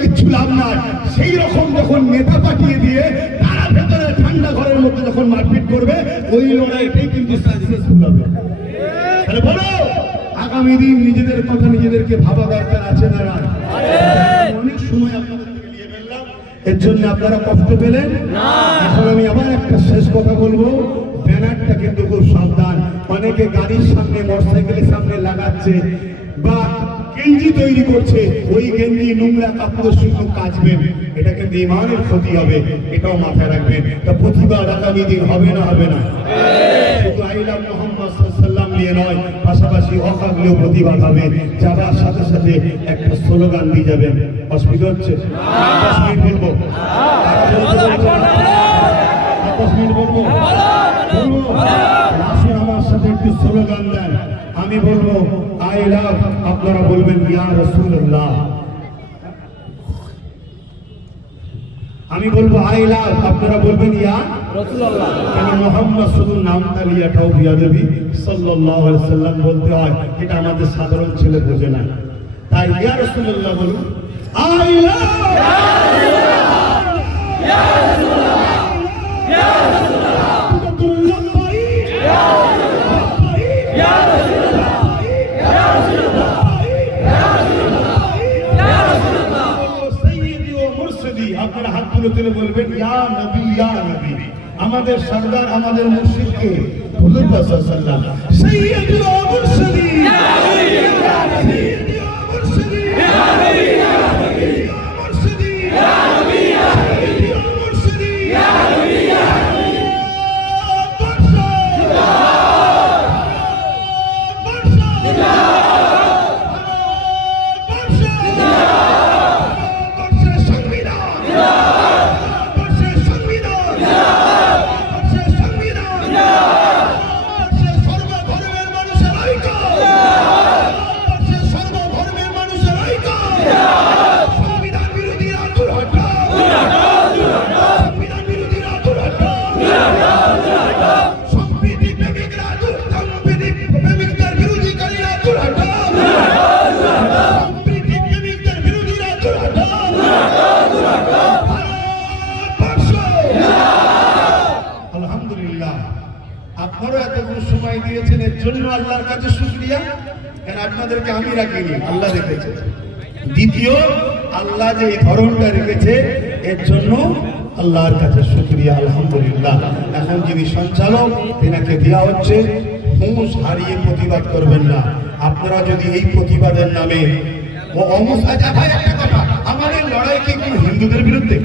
কিচ্ছু লাভ নাই। সেই রকম যখন নেতা পাঠিয়ে দিয়ে তারা ভেতরে ঠান্ডা ঘরের মধ্যে যখন মারপিট করবে, ওই লড়াইটাই কিন্তু সাকসেসফুল হবে। তাহলে বলো, আগামী দিন নিজেদের কথা নিজেদেরকে ভাবা দরকার আছে না? অনেক সময় আপনাদের থেকে নিয়ে ফেললাম, এর জন্য আপনারা কষ্ট পেলেন। এখন আমি আবার একটা শেষ কথা বলবো, ব্যানারটা কিন্তু খুব সাবধান। অনেকে গাড়ির সামনে, মোটরসাইকেলের সামনে লাগাচ্ছে বা গেঞ্জি তৈরি করছে, ওই গেঞ্জি নোংরা কাপড়ের সঙ্গে কাচবেন, এটা কিন্তু ইমানের ক্ষতি হবে, এটাও মাথায় রাখবেন। তা প্রতিবাদ আগামী দিন হবে না? হবে না? শুধু আইলা মুহাম্মদ সাল্লাল্লাহু নিয়ে নয়, পাশাপাশি অকাগলেও প্রতিবাদ হবে। যাবার সাথে সাথে একটা স্লোগান দিয়ে যাবেন। অসুবিধা হচ্ছে? 10 মিনিট বলবো, 10 মিনিট বলবো। আসুন আমার সাথে একটু স্লোগান দেন। আমি বলবো আই লাভ, আপনারা বলবেন ইয়া রাসূলুল্লাহ। আমি বলবো আই লাভ, আপনারা বলবেন ইয়া রাসূলুল্লাহ। কেন মুহাম্মদ শুধু নামটা লিয়াটাও বিয়াদবি, সাল্লাল্লাহু আলাইহি সাল্লাম বলতে হয়, এটা আমাদের সাধারণ ছেলে বোঝে না। তাই ইয়া রাসূলুল্লাহ বলুন, আই লাভ ইয়া রাসূলুল্লাহ, ইয়া রাসূলুল্লাহ, ইয়া রাসূলুল্লাহ, ইয়া রাসূলুল্লাহ, ইয়া রাসূলুল্লাহ, ইয়া রাসূলুল্লাহ। সাইয়্যিদি ওয়া মুরশিদি, আপনারা হাত তুলে বলবেন ইয়া নবী, ইয়া নবী। আমাদের সরদার, আমাদের মুর্শিদকে হুজুর সাল্লাল্লাহু আলাইহি ওয়াসাল্লাম সাইয়্যিদি ওয়া মুরশিদি, ইয়া নবী, ইয়া নবী, সাইয়্যিদি ওয়া মুরশিদি, ইয়া নবী, ইয়া নবী, মুরশিদি, ইয়া নবী, ইয়া নবী, মুরশিদি, ইয়া নবী, ইয়া নবী। আপনারা এতগুলো সময় দিয়েছেন, এর জন্য আল্লাহর কাছে শুকরিয়া। কেন আপনাদেরকে আমি রাখিনি, আল্লাহ রেখেছে। দ্বিতীয়, আল্লাহ যে এই ধরনটা রেখেছে, এর জন্য আল্লাহর কাছে শুকরিয়া, আলহামদুলিল্লাহ। এখন যিনি সঞ্চালক, তেনাকে দেওয়া হচ্ছে, হুঁশ হারিয়ে প্রতিবাদ করবেন না। আপনারা যদি এই প্রতিবাদের নামে ও অমুসাজা, ভাই একটা কথা, আমাদের লড়াই কি কোনো হিন্দুদের বিরুদ্ধে?